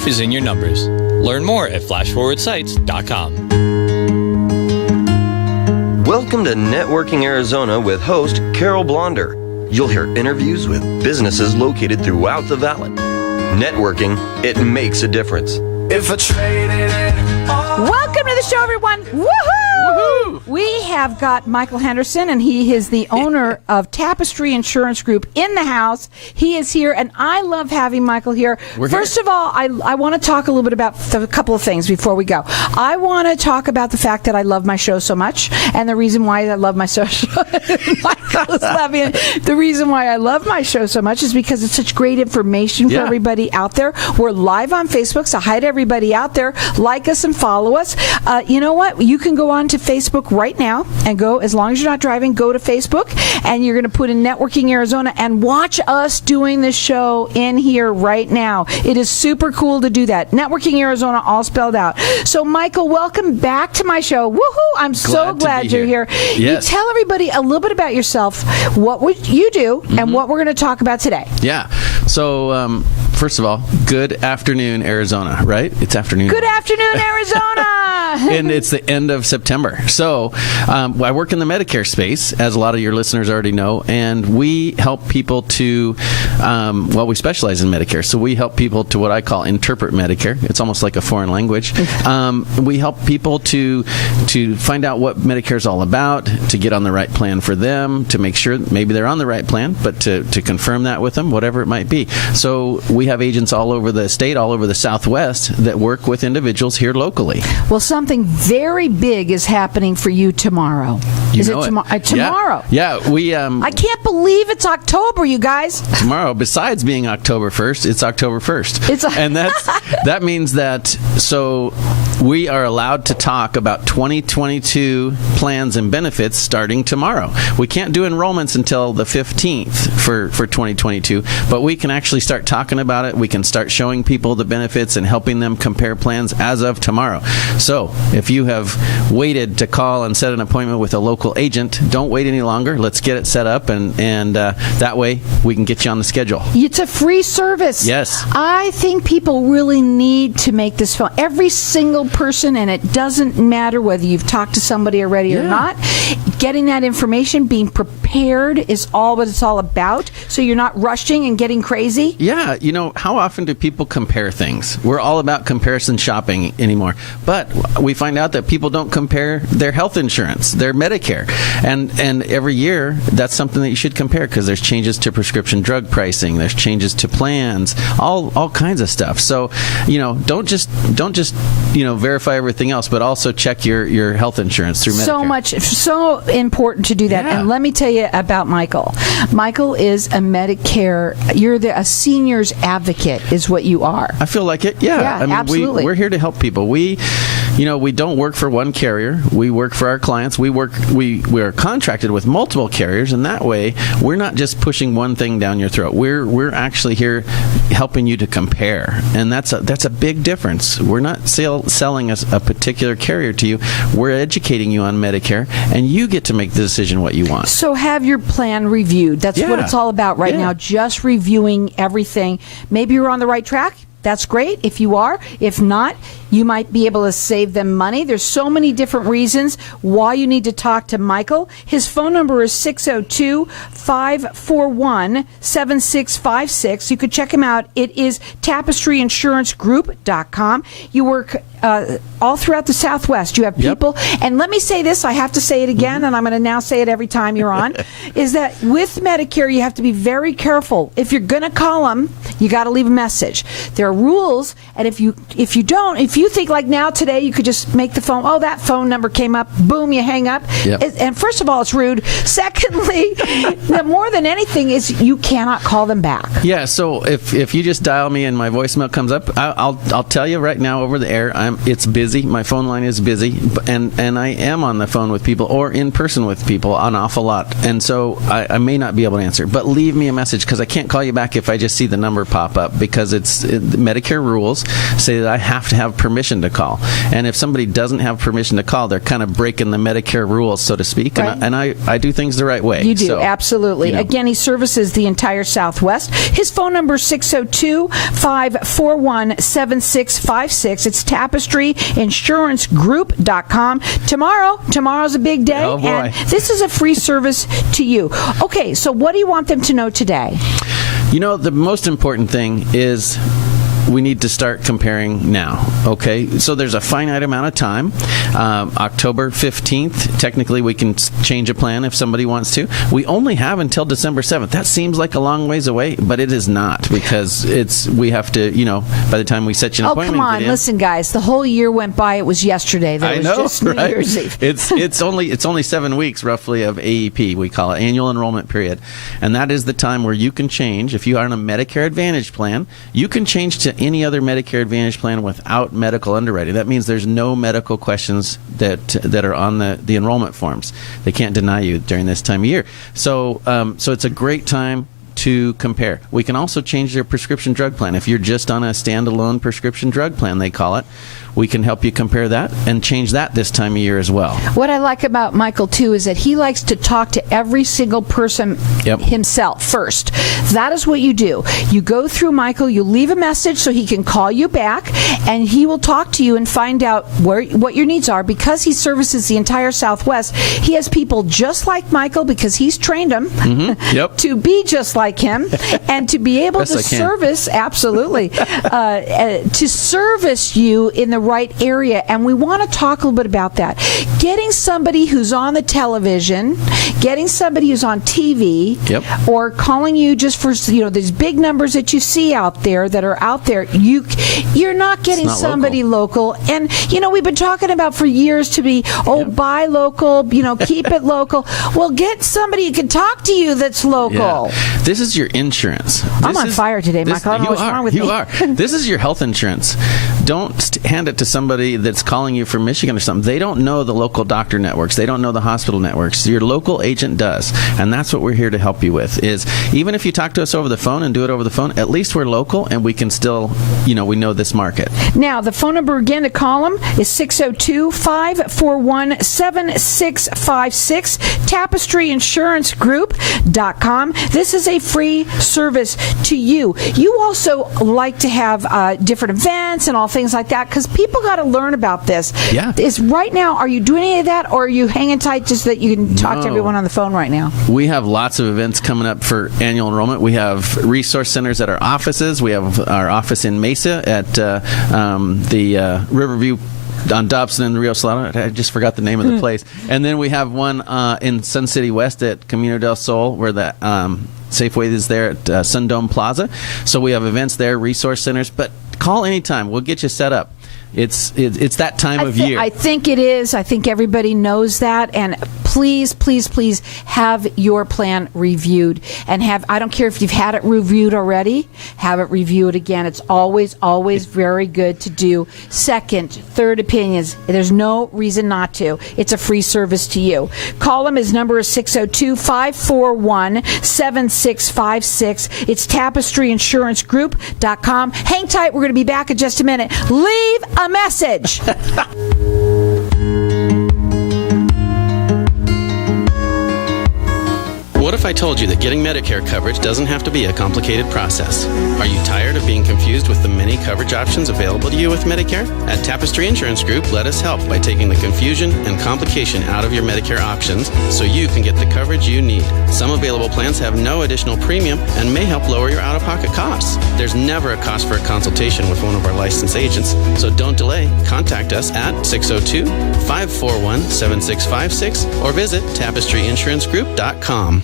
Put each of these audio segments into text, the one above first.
proof is in your numbers. Learn more at flashforwardsites.com. Welcome to Networking Arizona with host Carol Blonder. You'll hear interviews with businesses located throughout the valley. Networking, it makes a difference. If I traded it all. Welcome to the show, everyone. Woohoo! Woohoo! We have got Michael Henderson, and he is the owner of Tapestry Insurance Group in the house. He is here, and I love having Michael here. First of all, I want to talk a little bit about a couple of things before we go. I want to talk about the fact that I love my show so much, and the reason why I love my show. Michael is laughing. The reason why I love my show so much is because it's such great information for everybody out there. We're live on Facebook, so hi to everybody out there. Like us and follow us. You know what? You can go on to Facebook right now and go, as long as you're not driving, go to Facebook, and you're going to put in Networking Arizona and watch us doing the show in here right now. It is super cool to do that. Networking Arizona, all spelled out. So, Michael, welcome back to my show. Woohoo! I'm so glad you're here. Yes. You tell everybody a little bit about yourself, what would you do, and what we're going to talk about today. Yeah. So, first of all, good afternoon, Arizona, right? It's afternoon. Good afternoon, Arizona! And it's the end of September. So I work in the Medicare space, as a lot of your listeners already know, and we help people to, we specialize in Medicare. So we help people to what I call interpret Medicare. It's almost like a foreign language. We help people to find out what Medicare is all about, to get on the right plan for them, to make sure maybe they're on the right plan, but to confirm that with them, whatever it might be. So we have agents all over the state, all over the Southwest, that work with individuals here locally. Well, something very big is happening for you tomorrow. Is it tomorrow? Yeah, we. I can't believe it's October, you guys. Tomorrow, besides being October 1st, it's October 1st. And that means that, so we are allowed to talk about 2022 plans and benefits starting tomorrow. We can't do enrollments until the 15th for 2022, but we can actually start talking about it. We can start showing people the benefits and helping them compare plans as of tomorrow. So if you have waited to call and set an appointment with a local agent, don't wait any longer. Let's get it set up, and that way we can get you on the schedule. It's a free service. Yes. I think people really need to make this fun. Every single person, and it doesn't matter whether you've talked to somebody already or not, getting that information, being prepared is all what it's all about, so you're not rushing and getting crazy. Yeah, how often do people compare things? We're all about comparison shopping anymore, but we find out that people don't compare their health insurance, their Medicare, and every year that's something that you should compare, because there's changes to prescription drug pricing, there's changes to plans, all kinds of stuff. So don't just verify everything else, but also check your health insurance through Medicare. So important to do that. Yeah. And let me tell you about Michael. Michael is a Medicare. You're a seniors advocate, is what you are. I feel like it. Yeah, I mean, absolutely. We're here to help people. We don't work for one carrier. We work for our clients. We are contracted with multiple carriers, and that way we're not just pushing one thing down your throat. We're actually here helping you to compare, and that's a big difference. We're not selling a particular carrier to you. We're educating you on Medicare, and you get to make the decision what you want. So have your plan reviewed. That's what it's all about right now, just reviewing everything. Maybe you're on the right track. That's great if you are. If not, you might be able to save them money. There's so many different reasons why you need to talk to Michael. His phone number is 602-541-7656. You could check him out. It is tapestryinsuranceGroup.com. You work all throughout the Southwest. You have people, and let me say this, I have to say it again, and I'm going to now say it every time you're on, is that with Medicare, you have to be very careful. If you're going to call them, you got to leave a message. There are rules, and if you think like now today, you could just make the phone, that phone number came up, boom, you hang up. And first of all, it's rude. Secondly, more than anything is you cannot call them back. Yeah, so if you just dial me and my voicemail comes up, I'll tell you right now over the air, It's busy. My phone line is busy, and I am on the phone with people or in person with people an awful lot. And so I may not be able to answer. But leave me a message, because I can't call you back if I just see the number pop up, because the Medicare rules say that I have to have permission to call. And if somebody doesn't have permission to call, they're kind of breaking the Medicare rules, so to speak. Right. And I do things the right way. You do, absolutely. Again, he services the entire Southwest. His phone number is 602-541-7656. It's TapestryInsuranceGroup.com. Tomorrow's a big day. Oh, boy. And this is a free service to you. Okay, so what do you want them to know today? The most important thing is we need to start comparing now, okay? So there's a finite amount of time. October 15th, technically we can change a plan if somebody wants to. We only have until December 7th. That seems like a long ways away, but it is not, because we have to, by the time we set you an appointment. Oh, come on. Listen, guys, the whole year went by. It was yesterday. That was just New Year's Eve. It's only 7 weeks, roughly, of AEP, we call it, annual enrollment period. And that is the time where you can change. If you are on a Medicare Advantage plan, you can change to any other Medicare Advantage plan without medical underwriting. That means there's no medical questions that are on the enrollment forms. They can't deny you during this time of year. So it's a great time to compare. We can also change their prescription drug plan. If you're just on a standalone prescription drug plan, they call it, we can help you compare that and change that this time of year as well. What I like about Michael, too, is that he likes to talk to every single person himself first. That is what you do. You go through Michael, you leave a message so he can call you back, and he will talk to you and find out what your needs are. Because he services the entire Southwest, he has people just like Michael, because he's trained them to be just like him and to be able to service, to service you in the right area. And we want to talk a little bit about that. Getting somebody who's on the television, getting somebody who's on TV, or calling you just for these big numbers that you see out there that are out there. You're not getting somebody local. And we've been talking about for years to be buy local, keep it local. Well, get somebody who can talk to you that's local. This is your insurance. I'm on fire today, Michael. I don't know what's wrong with me. You are. This is your health insurance. Don't hand it to somebody that's calling you from Michigan or something. They don't know the local doctor networks. They don't know the hospital networks. Your local agent does. And that's what we're here to help you with, is even if you talk to us over the phone and do it over the phone, at least we're local and we can still, we know this market. Now, the phone number again to call them is 602-541-7656, TapestryInsuranceGroup.com. This is a free service to you. You also like to have different events and all things like that, because people got to learn about this. Yeah. Right now, are you doing any of that, or are you hanging tight just that you can talk to everyone on the phone right now? We have lots of events coming up for annual enrollment. We have resource centers at our offices. We have our office in Mesa at the Riverview on Dobson and Rio Salado. I just forgot the name of the place. And then we have one in Sun City West at Camino del Sol, where the Safeway is there at Sundome Plaza. So we have events there, resource centers. But call anytime. We'll get you set up. It's that time of year. I think it is. I think everybody knows that. And please, please, please have your plan reviewed. And I don't care if you've had it reviewed already, have it reviewed again. It's always very good to do second, third opinions. There's no reason not to. It's a free service to you. Call him. His number is 602-541-7656. It's TapestryInsuranceGroup.com. Hang tight. We're going to be back in just a minute. Leave a message. What if I told you that getting Medicare coverage doesn't have to be a complicated process? Are you tired of being confused with the many coverage options available to you with Medicare? At Tapestry Insurance Group, let us help by taking the confusion and complication out of your Medicare options so you can get the coverage you need. Some available plans have no additional premium and may help lower your out-of-pocket costs. There's never a cost for a consultation with one of our licensed agents, so don't delay. Contact us at 602-541-7656 or visit TapestryInsuranceGroup.com.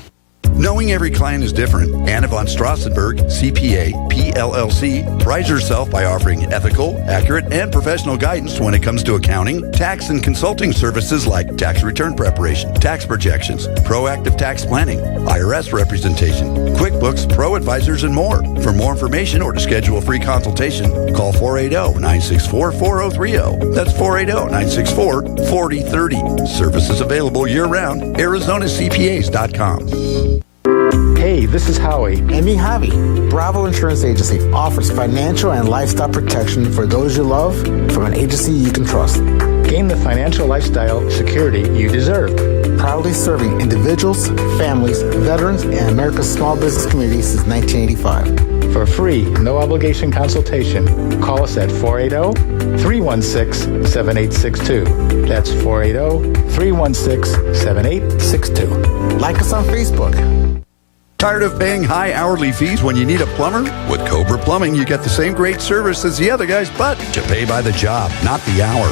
Knowing every client is different, Anna von Strassenberg, CPA, PLLC, prides herself by offering ethical, accurate, and professional guidance when it comes to accounting, tax, and consulting services like tax return preparation, tax projections, proactive tax planning, IRS representation, QuickBooks, Pro Advisors, and more. For more information or to schedule a free consultation, call 480-964-4030. That's 480-964-4030. Services available year-round. ArizonaCPAs.com. Hey, this is Howie. And me, Javi. Bravo Insurance Agency offers financial and lifestyle protection for those you love from an agency you can trust. Gain the financial lifestyle security you deserve. Proudly serving individuals, families, veterans, and America's small business community since 1985. For a free, no-obligation consultation, call us at 480-316-7862. That's 480-316-7862. Like us on Facebook. Tired of paying high hourly fees when you need a plumber? With Cobra Plumbing, you get the same great service as the other guys, but you pay by the job, not the hour.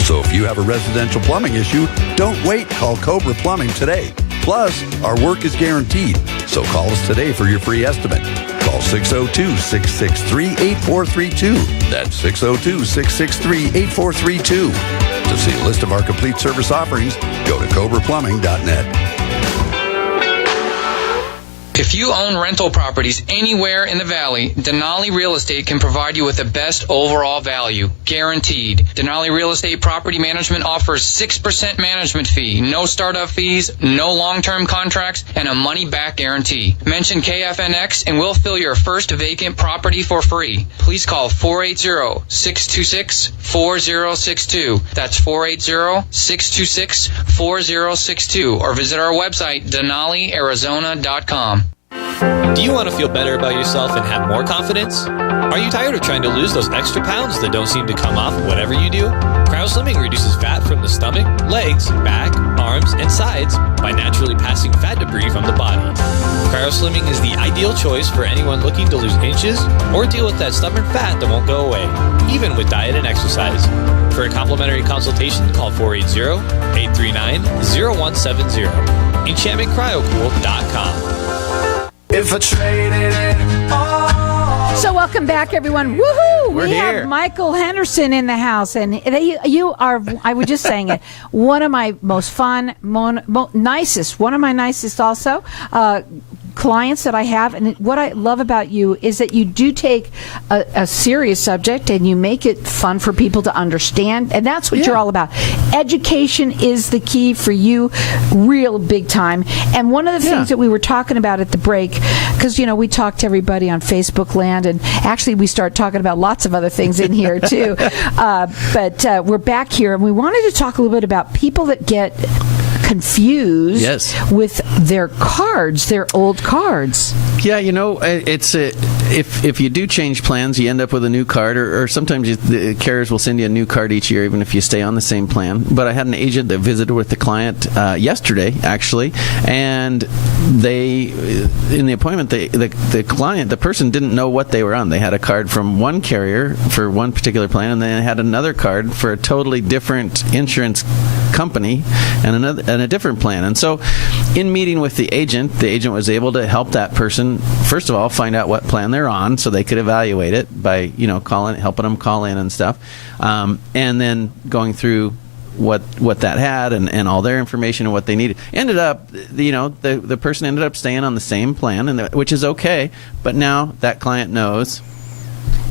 So if you have a residential plumbing issue, don't wait. Call Cobra Plumbing today. Plus, our work is guaranteed. So call us today for your free estimate. Call 602-663-8432. That's 602-663-8432. To see a list of our complete service offerings, go to cobraplumbing.net. If you own rental properties anywhere in the Valley, Denali Real Estate can provide you with the best overall value, guaranteed. Denali Real Estate Property Management offers 6% management fee, no startup fees, no long-term contracts, and a money-back guarantee. Mention KFNX and we'll fill your first vacant property for free. Please call 480-626-4062. That's 480-626-4062, or visit our website, DenaliArizona.com. Do you want to feel better about yourself and have more confidence? Are you tired of trying to lose those extra pounds that don't seem to come off whatever you do? Cryoslimming reduces fat from the stomach, legs, back, arms, and sides by naturally passing fat debris from the body. Cryoslimming is the ideal choice for anyone looking to lose inches or deal with that stubborn fat that won't go away, even with diet and exercise. For a complimentary consultation, call 480-839-0170. EnchantmentCryopool.com. If I traded it all. So welcome back, everyone. Woohoo! We're we here. have Michael Henderson in the house, and you are, I was just saying it, one of my most fun, nicest, one of my nicest also, clients that I have. And what I love about you is that you do take a serious subject and you make it fun for people to understand, and that's what you're all about. Education is the key for you, real big time. And one of the things that we were talking about at the break, because we talk to everybody on Facebook land, and actually we start talking about lots of other things in here too, but we're back here and we wanted to talk a little bit about people that get confused with their cards, their old cards. Yeah, it's if you do change plans, you end up with a new card, or sometimes the carriers will send you a new card each year, even if you stay on the same plan. But I had an agent that visited with the client yesterday, actually, and they, in the appointment, the client, the person didn't know what they were on. They had a card from one carrier for one particular plan, and they had another card for a totally different insurance company and a different plan. And so in meeting with the agent was able to help that person, first of all, find out what plan they're on so they could evaluate it by helping them call in and stuff, and then going through what that had and all their information and what they needed. Ended up, the person ended up staying on the same plan, which is okay, but now that client knows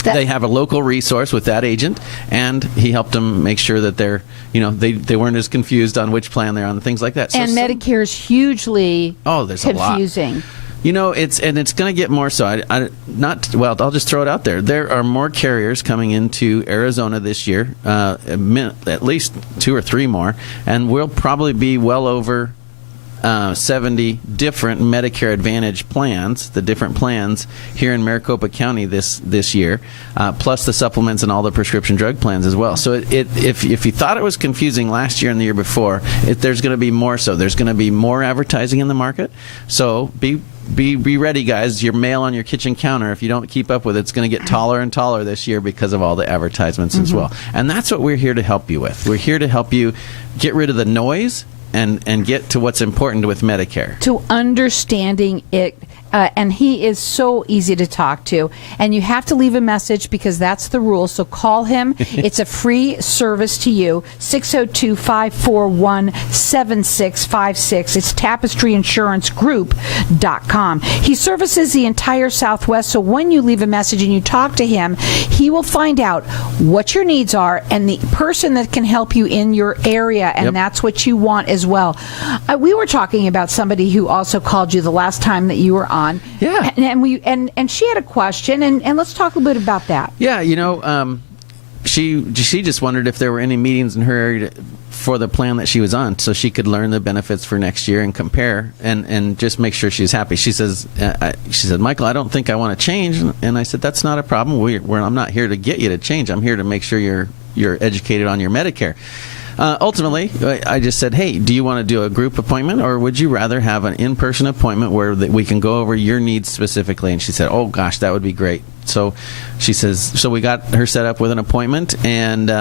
they have a local resource with that agent, and he helped them make sure that they're, they weren't as confused on which plan they're on and things like that. And Medicare is hugely confusing. It's going to get more so. I'll just throw it out there. There are more carriers coming into Arizona this year, at least 2 or 3 more, and we'll probably be well over 70 different Medicare Advantage plans, the different plans here in Maricopa County this year, plus the supplements and all the prescription drug plans as well. So if you thought it was confusing last year and the year before, there's going to be more so. There's going to be more advertising in the market. So be ready, guys. Your mail on your kitchen counter, if you don't keep up with it, it's going to get taller and taller this year because of all the advertisements as well. And that's what we're here to help you with. We're here to help you get rid of the noise and get to what's important with Medicare. To understanding it. And he is so easy to talk to. And you have to leave a message because that's the rule. So call him. It's a free service to you. 602-541-7656. It's TapestryInsuranceGroup.com. He services the entire Southwest. So when you leave a message and you talk to him, he will find out what your needs are and the person that can help you in your area. And that's what you want as well. We were talking about somebody who also called you the last time that you were on. Yeah, and she had a question, and let's talk a little bit about that. Yeah, she just wondered if there were any meetings in her area for the plan that she was on, so she could learn the benefits for next year and compare and just make sure she's happy. She said, Michael, I don't think I want to change, and I said that's not a problem. I'm not here to get you to change. I'm here to make sure you're educated on your Medicare. Ultimately, I just said, hey, do you want to do a group appointment, or would you rather have an in-person appointment where we can go over your needs specifically? And she said, oh, gosh, that would be great. So she says, so we got her set up with an appointment and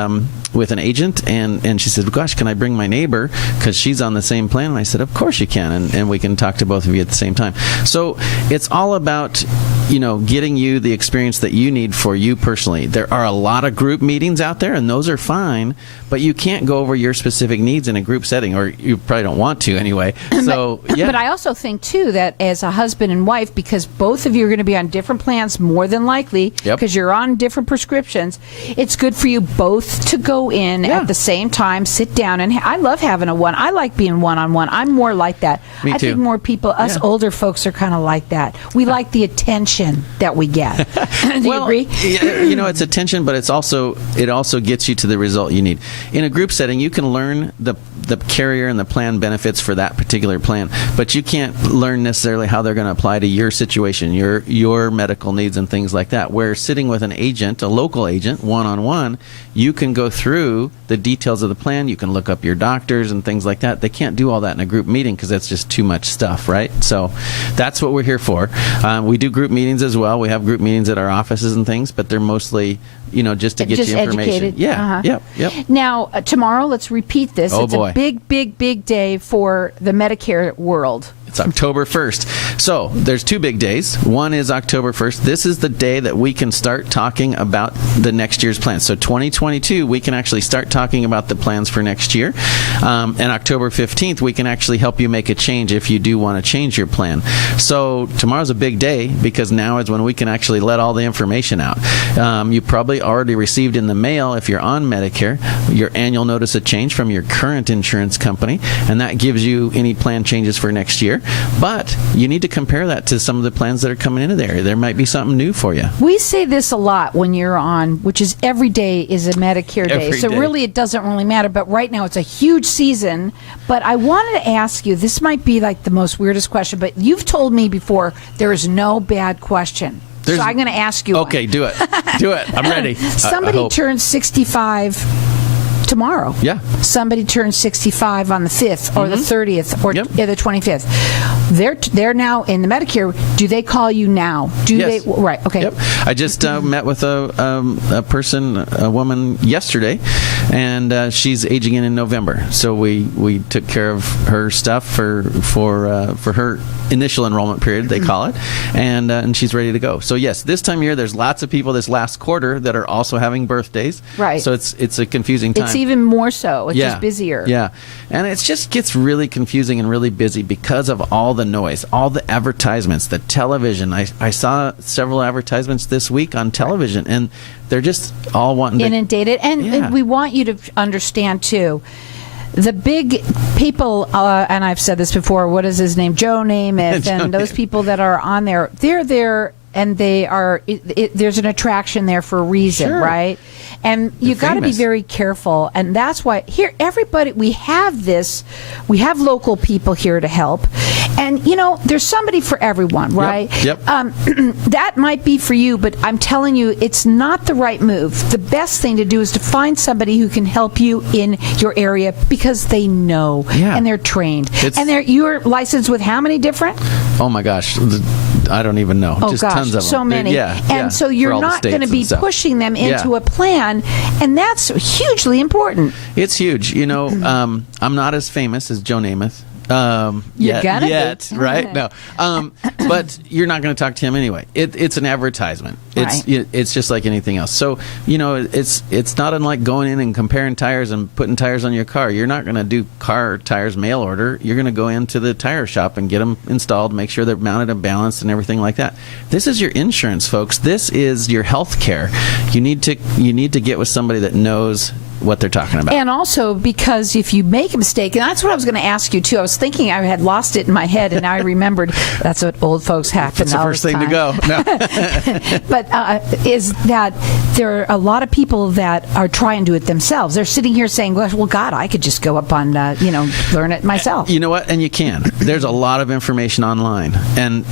with an agent, and she said, gosh, can I bring my neighbor because she's on the same plan? And I said, of course you can, and we can talk to both of you at the same time. So it's all about getting you the experience that you need for you personally. There are a lot of group meetings out there, and those are fine, but you can't go over your specific needs in a group setting, or you probably don't want to anyway. So But I also think too that as a husband and wife, because both of you are going to be on different plans more than likely, because you're on different prescriptions, it's good for you both to go in at the same time, sit down, and I love having a one. I like being one-on-one. I'm more like that. Me too. I think more people, us older folks, are kind of like that. We like the attention that we get. Do you agree? It's attention, but it also gets you to the result you need. In a group setting, you can learn the carrier and the plan benefits for that particular plan, but you can't learn necessarily how they're going to apply to your situation, your medical needs and things like that. Where sitting with an agent, a local agent, one-on-one, you can go through the details of the plan. You can look up your doctors and things like that. They can't do all that in a group meeting because that's just too much stuff, right? So that's what we're here for. We do group meetings as well. We have group meetings at our offices and things, but they're mostly, just to get you information. Educated. Yeah. Yep. Now, tomorrow, let's repeat this. It's a big, big, big day for the Medicare world. It's October 1st. So there's two big days. One is October 1st. This is the day that we can start talking about the next year's plans. So 2022, we can actually start talking about the plans for next year. And October 15th, we can actually help you make a change if you do want to change your plan. So tomorrow's a big day because now is when we can actually let all the information out. You probably already received in the mail, if you're on Medicare, your annual notice of change from your current insurance company, and that gives you any plan changes for next year. But you need to compare that to some of the plans that are coming into there. There might be something new for you. We say this a lot when you're on, which is every day is a Medicare day. So really it doesn't really matter. But right now it's a huge season. But I wanted to ask you, this might be like the most weirdest question, but you've told me before there is no bad question. So I'm going to ask you Okay, do it. Do it. I'm ready. Somebody turns 65 tomorrow. Yeah. Somebody turns 65 on the 5th or the 30th or the 25th. They're now in the Medicare. Do they call you now? They? Right. Okay. Yep. I just met with a person, a woman yesterday, and she's aging in November. So we took care of her stuff for her initial enrollment period, they call it, and she's ready to go. So yes, this time of year there's lots of people this last quarter that are also having birthdays. Right. So it's a confusing time. It's even more so. It's just busier. Yeah. And it just gets really confusing and really busy because of all the noise, all the advertisements, the television. I saw several advertisements this week on television, and they're just all wanting to inundated. And we want you to understand too, the big people, and I've said this before, what is his name? Joe Namath, and those people that are on there, they're there, and they are, there's an attraction there for a reason, right? And you got to be very careful, and that's why here, everybody, we have local people here to help, and there's somebody for everyone, right? Yep. That might be for you, but I'm telling you, it's not the right move. The best thing to do is to find somebody who can help you in your area because they know and they're trained, and you're licensed with how many different? Oh my gosh. I don't even know. Oh, just gosh, tons of them. so many. So you're not going to be pushing them into a plan, and that's hugely important. It's huge. You know, I'm not as famous as Joe Namath. Yet, right? No, but you're not going to talk to him anyway. It's an advertisement. It's just like anything else. So it's not unlike going in and comparing tires and putting tires on your car. You're not going to do car tires mail order. You're going to go into the tire shop and get them installed, make sure they're mounted and balanced and everything like that. This is your insurance, folks. This is your health care. You need to get with somebody that knows what they're talking about. And also because if you make a mistake, and that's what I was going to ask you too. I was thinking I had lost it in my head, and now I remembered that's what old folks happen. That's the first thing to go. No. But is that there are a lot of people that are trying to do it themselves. They're sitting here saying, well, God, I could just go up on, learn it myself. You know what? And you can. There's a lot of information online, and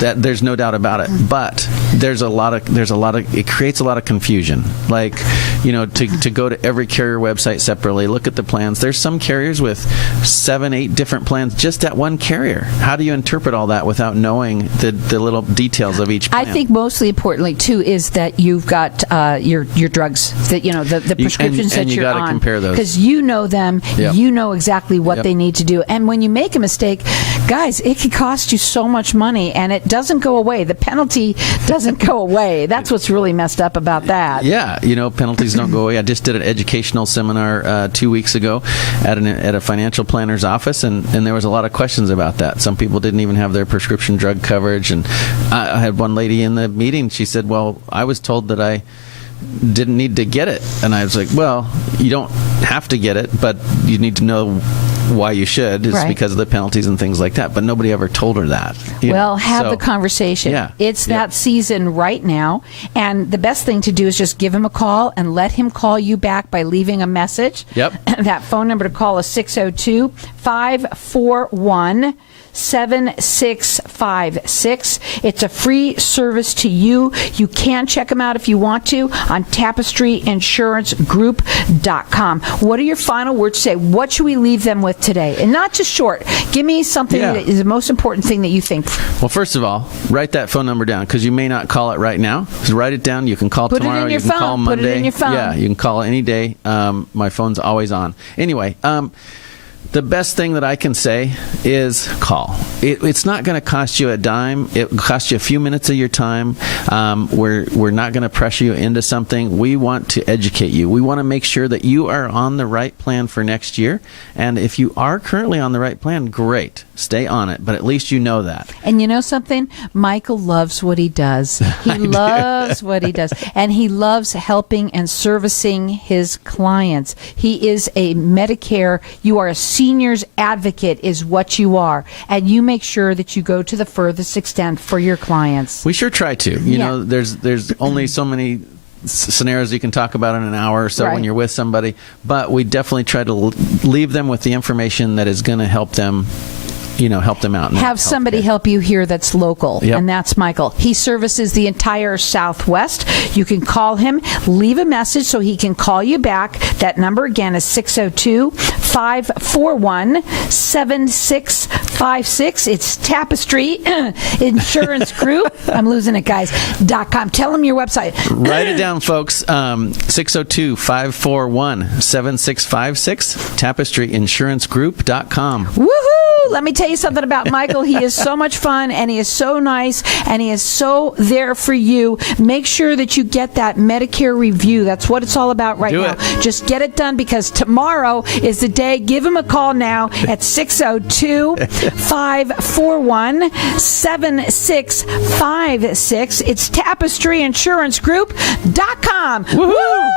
that there's no doubt about it. But there's a lot of it creates a lot of confusion. Like, to go to every carrier website separately, look at the plans. There's some carriers with 7-8 different plans just at one carrier. How do you interpret all that without knowing the little details of each plan? I think mostly importantly too is that you've got your drugs, that the prescriptions that you're on. And you got to compare those because you know them. Yep. You know exactly what they need to do. And when you make a mistake, guys, it can cost you so much money, and it doesn't go away. The penalty doesn't go away. That's what's really messed up about that. Yeah, penalties don't go away. I just did an educational seminar 2 weeks ago at a financial planner's office, and there was a lot of questions about that. Some people didn't even have their prescription drug coverage, and I had one lady in the meeting. She said, well, I was told that I didn't need to get it. And I was like, well, you don't have to get it, but you need to know why you should. It's because of the penalties and things like that. But nobody ever told her that. Have the conversation. Yeah. It's that season right now. And the best thing to do is just give him a call and let him call you back by leaving a message. Yep. That phone number to call is 602-541 7656. It's a free service to you. You can check them out if you want to on TapestryInsuranceGroup.com. What are your final words to say? What should we leave them with today? And not just short. Give me something that is the most important thing that you think. Well, first of all, write that phone number down, because you may not call it right now. Just write it down. You can call tomorrow. You can call Monday. Put it in your phone. Yeah, you can call any day. My phone's always on. Anyway, the best thing that I can say is call. It's not going to cost you a dime. It will cost you a few minutes of your time. We're not going to pressure you into something. We want to educate you. We want to make sure that you are on the right plan for next year. And if you are currently on the right plan, great. Stay on it. But at least you know that. And you know something? Michael loves what he does. He loves what he does. And he loves helping and servicing his clients. He is a Medicare. You are a seniors advocate is what you are. And you make sure that you go to the furthest extent for your clients. We sure try to. You know, there's only so many scenarios you can talk about in an hour or so when you're with somebody. But we definitely try to leave them with the information that is going to help them. Help them out. Have somebody help you here that's local, and that's Michael. He services the entire Southwest. You can call him, leave a message so he can call you back. That number again is 602-541-7656. It's Tapestry Insurance Group. I'm losing it, guys. .com. Tell him your website. Write it down, folks. 602-541-7656. TapestryInsuranceGroup.com. Woohoo! Let me tell you something about Michael. He is so much fun, and he is so nice, and he is so there for you. Make sure that you get that Medicare review. That's what it's all about right now. Just get it done, because tomorrow is the day. Give him a call now at 602-541-7656. It's TapestryInsuranceGroup.com. Woohoo!